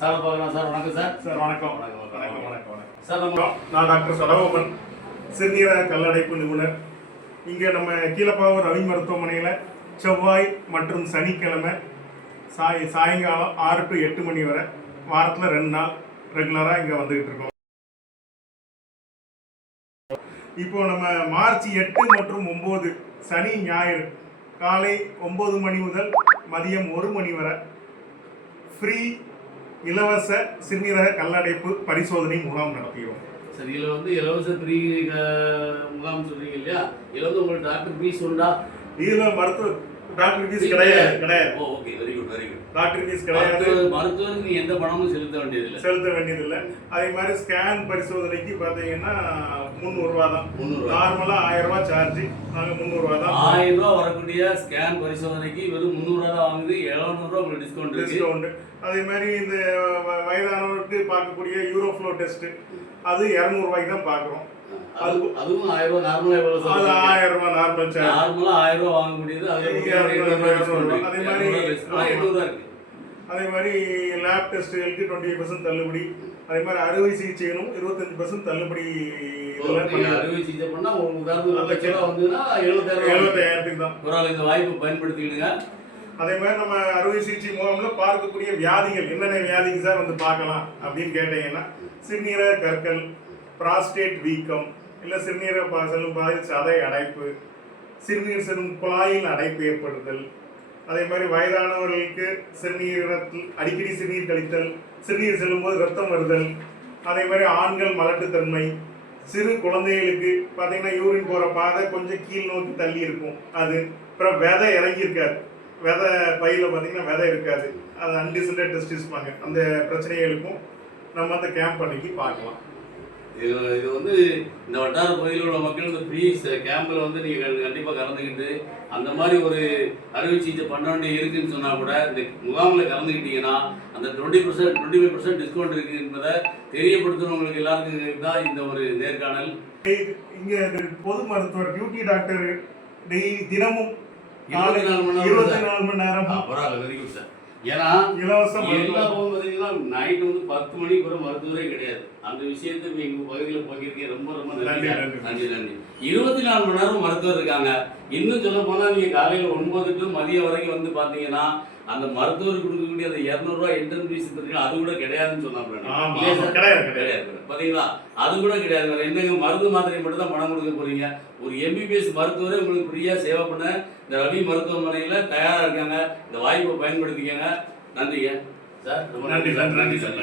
Sir பார்க்கலாம் sir. வணக்கம் sir. Sir வணக்கம். வணக்கம் வணக்கம் வணக்கம் வணக்கம் சார். நான் டாக்டர் சடகோபன், சிறுநீரக கல்லடைப்பு நிபுணர். இங்கே நம்ம கீழப்பாவூர் ரவி மருத்துவமனையில் செவ்வாய் மற்றும் சனிக்கிழமை சாயங்காலம் 6 to 8 மணி வரை வாரத்தில் 2 நாள் ரெகுலராக இங்கே வந்துகிட்டு இருக்கோம். இப்போ நம்ம மார்ச் 8 மற்றும் 9 சனி ஞாயிறு காலை 9 மணி முதல் மதியம் 1 மணி வரை ஃப்ரீ இலவச சிறுநீரக கல்லடைப்பு பரிசோதனை முகாம் நடத்துகிறோம். சரி, இதில் வந்து இலவச ஃப்ரீ முகாம் சொல்றீங்க இல்லையா? இதில் வந்து உங்களுக்கு டாக்டர் ஃபீஸ் உண்டா? இதில் மருத்துவ டாக்டர் ஃபீஸ் கிடையாது. Oh, okay, very good very good. Doctor fees கிடையாது. மருத்துவருக்கு எந்த பணமும் செலுத்த வேண்டியதில்லை. அதே மாதிரி ஸ்கேன் பரிசோதனைக்கு பார்த்தீங்கன்னா 300 ரூபா தான். நார்மலாக 1000 ரூபா சார்ஜ். நாங்கள் 300 ரூபா தான். 1000 ரூபா வரக்கூடிய ஸ்கேன் பரிசோதனைக்கு வெறும் 300 ரூபா தான் வாங்குது. 700 ரூபா உங்களுக்கு டிஸ்கவுண்ட். அதே மாதிரி இந்த வயதானவருக்கு பார்க்கக்கூடிய யூரோஃப்ளோ டெஸ்ட் அது 200 ரூபாய்க்கு தான் பார்க்குறோம். அதுவும் 1000 ரூபா நார்மலா எவ்வளவு சொல்றீங்க? 1000 ரூபா நார்மல் சார்ஜ். நார்மலா 1000 ரூபா வாங்க முடியுது. அதே மாதிரி 800 ரூபா இருக்கு. அதே மாதிரி லேப் டெஸ்ட்டுகளுக்கு 20% தள்ளுபடி. அதே மாதிரி அறுவை சிகிச்சைகளும் 25% தள்ளுபடி. அறுவை சிகிச்சை பண்ணா உங்களுக்கு உதாரணத்துக்கு 1 லட்சம் ரூபா வந்துன்னா 75,000 தான். ஒரு ஆள் இந்த வாய்ப்பை பயன்படுத்திக்கிடுங்க. அதே மாதிரி நம்ம அறுவை சிகிச்சை முகாம்ல பார்க்கக்கூடிய வியாதிகள் என்னென்ன வியாதிக்கு சார் வந்து பார்க்கலாம் அப்படின்னு கேட்டீங்கன்னா, சிறுநீரக கற்கள், பிராஸ்டேட் வீக்கம், இல்லை சிறுநீரக செல்லும் பாதை சதை அடைப்பு, சிறுநீர் செல்லும் குழாயில் அடைப்பு ஏற்படுதல், அதே மாதிரி வயதானவர்களுக்கு சிறுநீரகத்தில் அடிக்கடி சிறுநீர் கழித்தல், சிறுநீர் செல்லும் போது ரத்தம் வருதல், அதே மாதிரி ஆண்கள் மலட்டுத்தன்மை, சிறு குழந்தைகளுக்கு பார்த்தீங்கன்னா யூரின் போகிற பாதை கொஞ்சம் கீழ் நோக்கி தள்ளி இருக்கும். அது அப்புறம் விதை இறங்கியிருக்காது. விதை பையில் பார்த்தீங்கன்னா விதை இருக்காது. அது அன்டிசைடட் டெஸ்டிஸ்பாங்க. அந்த பிரச்சனைகளுக்கும் நம்ம அந்த கேம்ப் அன்னைக்கு பார்க்கலாம். இது வந்து இந்த வட்டார பகுதியில் உள்ள மக்கள் இந்த ஃப்ரீ கேம்பில் வந்து நீங்கள் கண்டிப்பாக கலந்துக்கிட்டு அந்த மாதிரி ஒரு அறுவை சிகிச்சை பண்ண வேண்டிய இருக்குன்னு சொன்னால் கூட இந்த முகாமில் கலந்துக்கிட்டீங்கன்னா அந்த 25% டிஸ்கவுண்ட் இருக்குது என்பதை தெரியப்படுத்துகிறவங்களுக்கு எல்லாருக்கும் தான் இந்த ஒரு நேர்காணல். இங்கே பொது மருத்துவர் டியூட்டி டாக்டர் தினமும் 24 மணி நேரம். பரவாயில்ல, வெரி குட் சார். ஏன்னா இலவசம் எல்லா பார்த்தீங்கன்னா நைட்டு வந்து 10 மணிக்கு ஒரு மருத்துவரே கிடையாது. அந்த விஷயத்துக்கு எங்கள் பகுதியில் பகிர்ந்து ரொம்ப ரொம்ப நன்றி. 24 மணி நேரம் மருத்துவர் இருக்காங்க. இன்னும் சொல்ல போனால் நீங்கள் காலையில் 9 to மதியம் வரைக்கும் வந்து பார்த்தீங்கன்னா அந்த மருத்துவர் கொடுக்கக்கூடிய அந்த 200 ரூபா என்ட்ரன்ஸ் ஃபீஸ் பார்த்தீங்கன்னா அது கூட கிடையாதுன்னு சொன்னாங்க. கிடையாது பார்த்தீங்களா? அது கூட கிடையாது. வேறு என்னங்க, மருந்து மாத்திரை மட்டும் தான் பணம் கொடுக்க போறீங்க. ஒரு MBBS மருத்துவரே உங்களுக்கு ஃப்ரீயாக சேவை பண்ண இந்த ரவி மருத்துவமனையில் தயாராக இருக்காங்க. இந்த வாய்ப்பை பயன்படுத்திக்கங்க. நன்றிங்க சார். ரொம்ப நன்றி சார்.